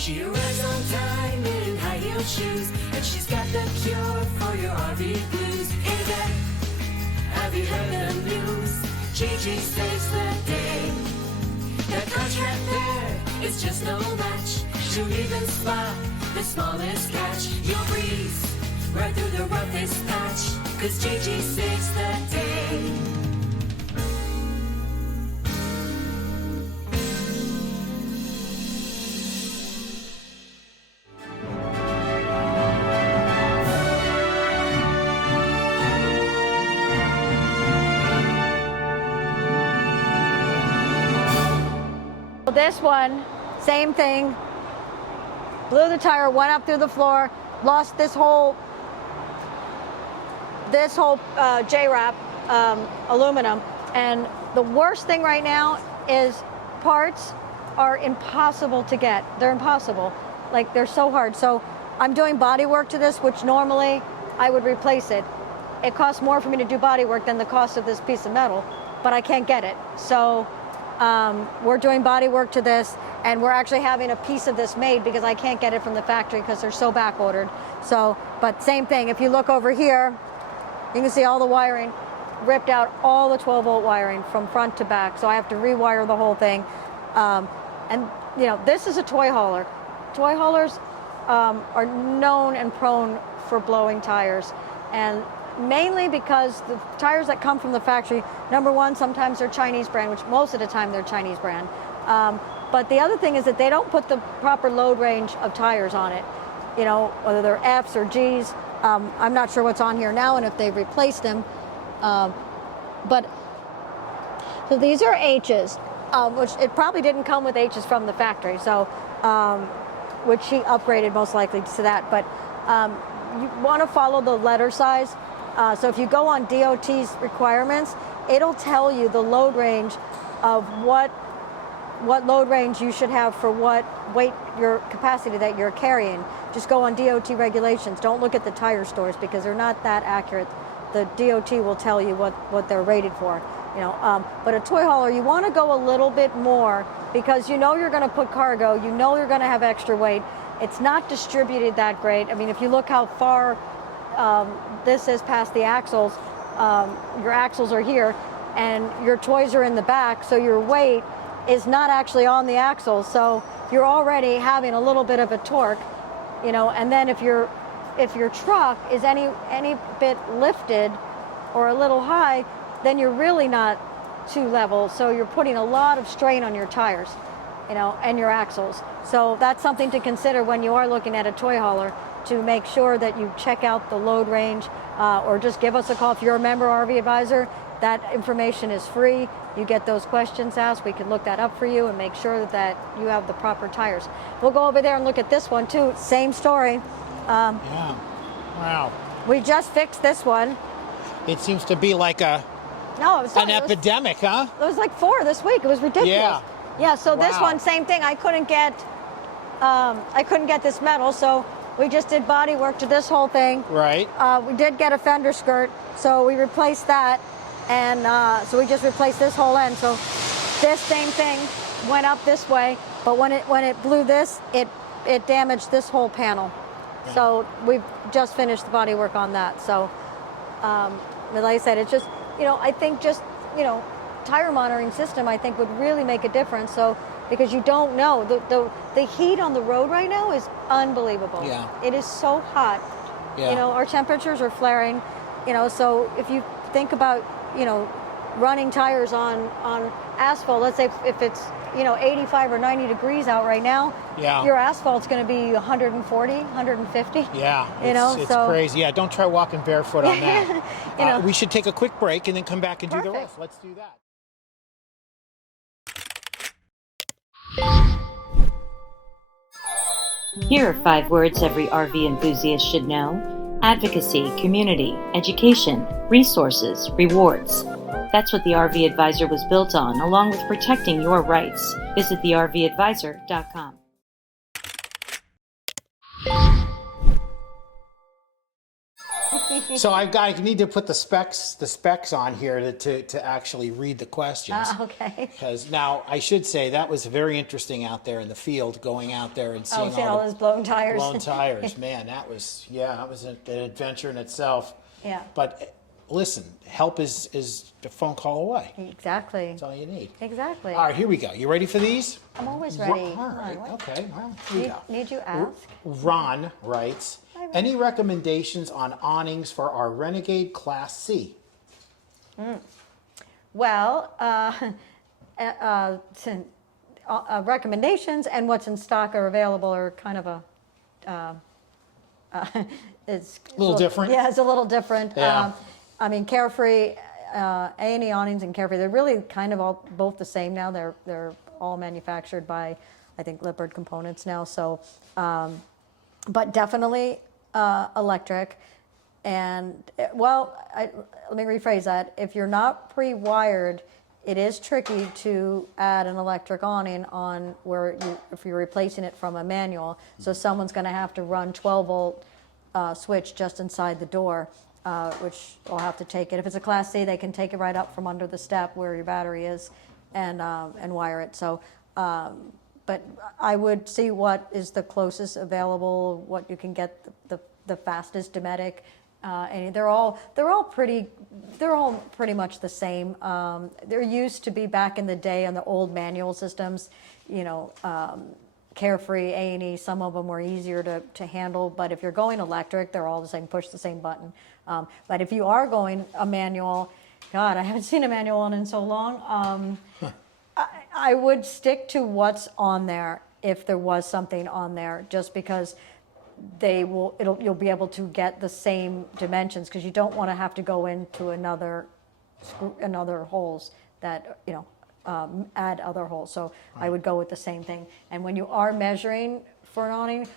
She arrives on time in high-heeled shoes, and she's got the cure for your RV blues. Hey there, have you heard the news? Gigi saves the day. That contract there is just no match. She'll even spot the smallest catch. You'll breeze right through the roughest patch, 'cause Gigi saves the day. This one, same thing. Blew the tire, went up through the floor, lost this whole J-wrap aluminum. And the worst thing right now is parts are impossible to get. They're impossible. Like, they're so hard. So I'm doing body work to this, which normally I would replace it. It costs more for me to do body work than the cost of this piece of metal, but I can't get it. So we're doing body work to this, and we're actually having a piece of this made because I can't get it from the factory because they're so back ordered. So, but same thing, if you look over here, you can see all the wiring, ripped out all the 12-volt wiring from front to back. So I have to rewire the whole thing. And you know, this is a toy hauler. Toy haulers are known and prone for blowing tires. And mainly because the tires that come from the factory, number one, sometimes they're Chinese brand, which most of the time they're Chinese brand. But the other thing is that they don't put the proper load range of tires on it. You know, whether they're Fs or Gs. I'm not sure what's on here now and if they've replaced them. But so these are H's, which it probably didn't come with H's from the factory. So, which she upgraded most likely to that. But you want to follow the letter size. So if you go on DOT's requirements, it'll tell you the load range of what load range you should have for what weight, your capacity that you're carrying. Just go on DOT regulations. Don't look at the tire stores because they're not that accurate. The DOT will tell you what they're rated for. You know, but a toy hauler, you want to go a little bit more because you know you're going to put cargo. You know you're going to have extra weight. It's not distributed that great. I mean, if you look how far this is past the axles, your axles are here, and your toys are in the back, so your weight is not actually on the axles. So you're already having a little bit of a torque, you know. And then if your truck is any bit lifted or a little high, then you're really not too level. So you're putting a lot of strain on your tires, you know, and your axles. So that's something to consider when you are looking at a toy hauler, to make sure that you check out the load range, or just give us a call. If you're a member RV Advisor, that information is free. You get those questions asked. We can look that up for you and make sure that you have the proper tires. We'll go over there and look at this one too. Same story. Yeah. Wow. We just fixed this one. It seems to be like an epidemic, huh? It was like 4 this week. It was ridiculous. Yeah. Yeah. So this one, same thing. I couldn't get this metal, so we just did body work to this whole thing. Right. We did get a fender skirt, so we replaced that, and so we just replaced this whole end. So this same thing went up this way, but when it blew this, it damaged this whole panel. Yeah. So we've just finished the body work on that. So, like I said, it's just, you know, I think just, you know, tire monitoring system, I think, would really make a difference. So, because you don't know, the heat on the road right now is unbelievable. Yeah. It is so hot. Yeah. You know, our temperatures are flaring, you know, so if you think about, you know, running tires on asphalt, let's say if it's, you know, 85 or 90 degrees out right now, yeah, your asphalt's going to be 140, 150. Yeah, you know, it's so crazy. Yeah, don't try walking barefoot on that. You know, we should take a quick break and then come back and do the rest. Let's do that. Here are 5 words every RV enthusiast should know: advocacy, community, education, resources, rewards. That's what the RV Advisor was built on, along with protecting your rights. Visit thervadvisor.com. So I need to put the specs on here to actually read the questions. Okay. Because now I should say that was very interesting out there in the field, going out there and seeing Seeing all all those blown tires. blown tires. Man, that was an adventure in itself. Yeah. But listen, help is a phone call away. Exactly. That's all you need. Exactly. All right, here we go. You ready for these? I'm always ready. All Come right. on, what- Okay. Well, here we go. Need you ask? Ron writes, Hi, Ron. any recommendations on awnings for our Renegade Class C? Well, recommendations and what's in stock or available are kind of it's A little different? Yeah, it's a little different. Yeah. I mean, Carefree, A&E awnings and Carefree, they're really kind of all both the same now. They're all manufactured by, I think, Lippard Components now. So, but definitely electric. And well, let me rephrase that. If you're not pre-wired, it is tricky to add an electric awning on if you're replacing it from a manual. So someone's going to have to run 12-volt switch just inside the door, which will have to take it. If it's a Class C, they can take it right up from under the step where your battery is, and wire it. So, but I would see what is the closest available, what you can get the fastest Dometic. And they're all pretty much the same. There used to be back in the day on the old manual systems, Carefree, A&E, some of them were easier to handle, but if you're going electric, they're all the same, push the same button. But if you are going a manual, God, I haven't seen a manual one in so long. I would stick to what's on there if there was something on there, just because you'll be able to get the same dimensions, because you don't want to have to go into another holes that, add other holes. So I would go with the same thing. And when you are measuring for an awning,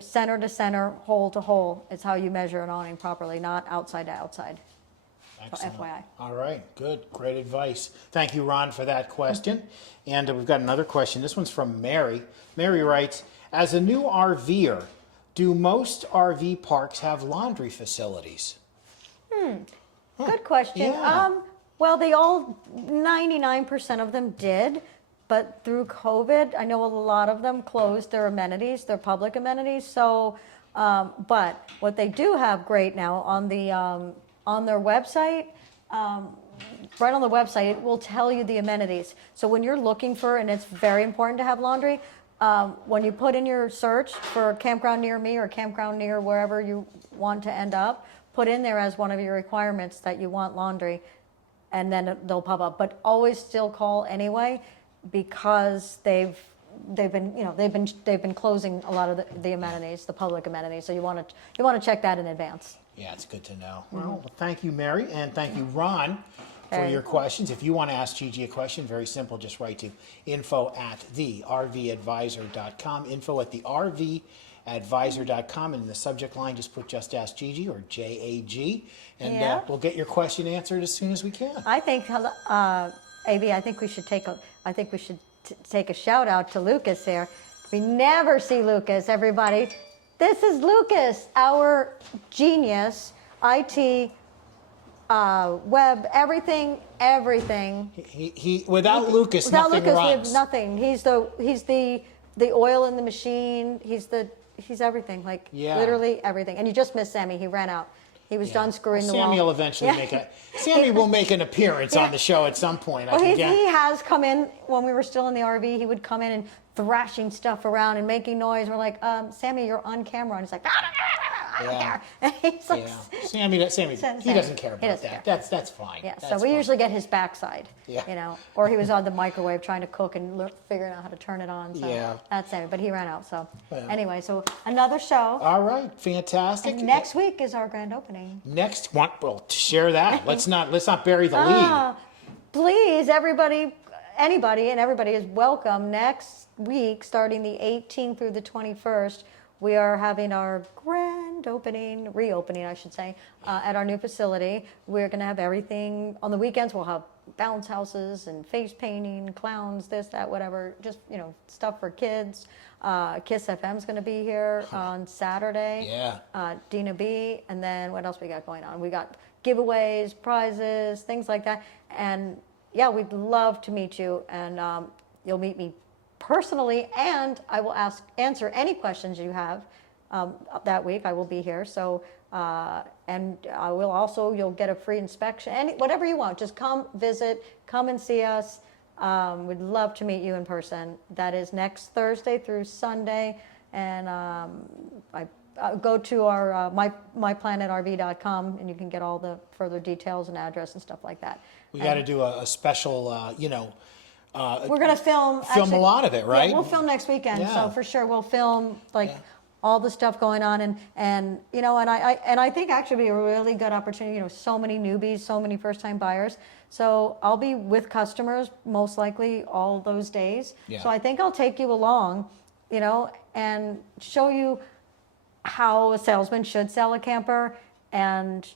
center to center, hole to hole is how you measure an awning properly, not outside to outside. Excellent. So FYI. All right, good, great advice. Thank you, Ron, for that question. And we've got another question. This one's from Mary. Mary writes, as a new RVer, do most RV parks have laundry facilities? Good question. Yeah. Well, they all, 99% of them did, but through COVID, I know a lot of them closed their amenities, their public amenities. So, but what they do have great now on their website, right on the website, it will tell you the amenities. So when you're looking for, and it's very important to have laundry, when you put in your search for campground near me or campground near wherever you want to end up, put in there as one of your requirements that you want laundry, and then they'll pop up. But always still call anyway, because they've been closing a lot of the amenities, the public amenities. So you want to check that in advance. Yeah, it's good to know. Well, thank you, Mary, and thank you, Ron, for your questions. If you want to ask Gigi a question, very simple, just write to info@thervadvisor.com, info@thervadvisor.com, and in the subject line, just put Just Ask Gigi or JAG, and Yeah. we'll get your question answered as soon as we can. I think, AB, I think we should take a shout out to Lucas here. We never see Lucas, everybody. This is Lucas, our genius, IT, web, everything. He without Lucas, Without nothing Lucas, we runs. have nothing. He's the oil in the machine. He's everything, like Yeah. literally everything. And you just missed Sammy. He ran out. He was done screwing the wall. Sammy will eventually Sammy will make an appearance on the show at some point. Well, he has come in when we were still in the RV. He would come in and thrashing stuff around and making noise. We're like, Sammy, you're on camera. And he's like, I don't care. And he's like, Sammy, he doesn't care about that. That's fine. Yeah, That's so we fine. usually get his backside, Yeah. or he was on the microwave trying to cook and figuring out how to turn it on. So Yeah. that's Sammy, but he ran out. So Well. anyway, so another show. All right, fantastic. And next week is our grand opening. Next one, well, share that. Let's not bury the lead. Please, anybody and everybody is welcome. Next week, starting the 18th through the 21st, we are having our grand reopening, I should say, at our new facility. We're going to have everything. On the weekends, we'll have bounce houses and face painting, clowns, this, that, whatever, just, stuff for kids. Kiss FM's going to be here on Saturday. Yeah. Dina B. And then what else we got going on? We got giveaways, prizes, things like that. And yeah, we'd love to meet you. And you'll meet me personally, and I will answer any questions you have that week. I will be here. So, and I will also, you'll get a free inspection, whatever you want. Just come visit, come and see us. We'd love to meet you in person. That is next Thursday through Sunday. And go to our myplanetrv.com, and you can get all the further details and address and stuff like that. We got to do a special, we're going to film a lot of it, right? Yeah, we'll film next weekend. Yeah. So for sure we'll film all the stuff going on, and I think actually it'll be a really good opportunity. So many newbies, so many first-time buyers. So I'll be with customers most likely all those days. Yeah. So I think I'll take you along, and show you how a salesman should sell a camper, and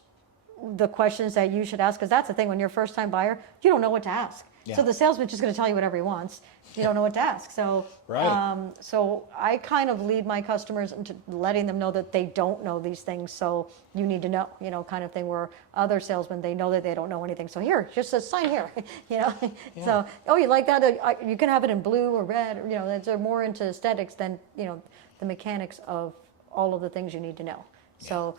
the questions that you should ask, because that's the thing, when you're a first-time buyer, you don't know what to ask. Yeah. So the salesman's just going to tell you whatever he wants. You don't know what to ask. So, Right. So I kind of lead my customers into letting them know that they don't know these things. So you need to know, kind of thing, where other salesmen, they know that they don't know anything. So here, just sign here, Yeah. So, oh, you like that? You can have it in blue or red, or, they're more into aesthetics than, the mechanics of all of the things you need to know. So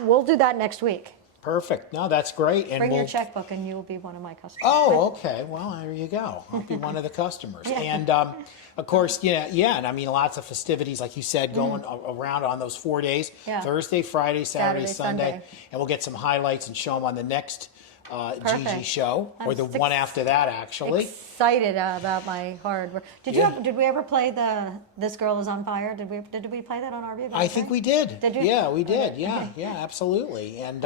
we'll do that next week. Perfect. No, that's great. And Bring your checkbook and you'll be one of my customers. Oh, okay. Well, there you go. I'll be one of the customers. And of course, and I mean, lots of festivities, like you said, going around on those 4 days, Yeah. Thursday, Friday, Saturday, Saturday, Sunday. Sunday. And we'll get some highlights and show them on the next Gigi Perfect. show, or the I'm one after that, actually. Excited about my hard work. Yeah. Did we ever play This Girl Is on Fire? Did we play that on RV? I think we did. Did you? Yeah, we did. Okay. Yeah, yeah, absolutely. And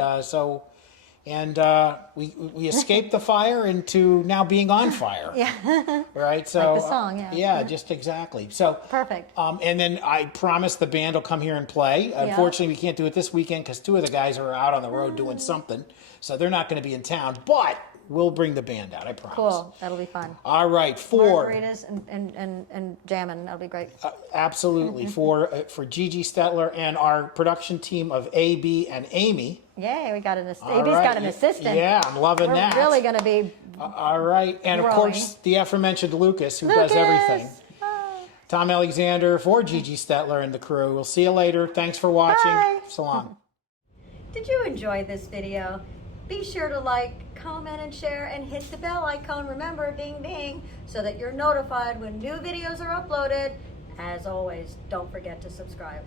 we escaped the fire into now being on fire. Yeah. Right. So the song, yeah. Yeah, just exactly. So Perfect. And then I promised the band will come here and play. Unfortunately, we can't do it this weekend because two of the guys are out on the road doing something, so they're not going to be in town. But we'll bring the band out. I promise. Cool. That'll be fun. All right. For Margaritas and jamming. That'll be great. absolutely for Gigi Stetler and our production team of AB and Amy. Yay, we got an All AB's right. got an assistant. Yeah, I'm loving We're that. really going to be All right. And of growing. course, the aforementioned Lucas, who does everything. Tom Alexander for Gigi Stetler and the crew. We'll see you later. Thanks for watching. Bye. So long. Did you enjoy this video? Be sure to like, comment, and share, and hit the bell icon. Remember, ding ding, so that you're notified when new videos are uploaded. As always, don't forget to subscribe.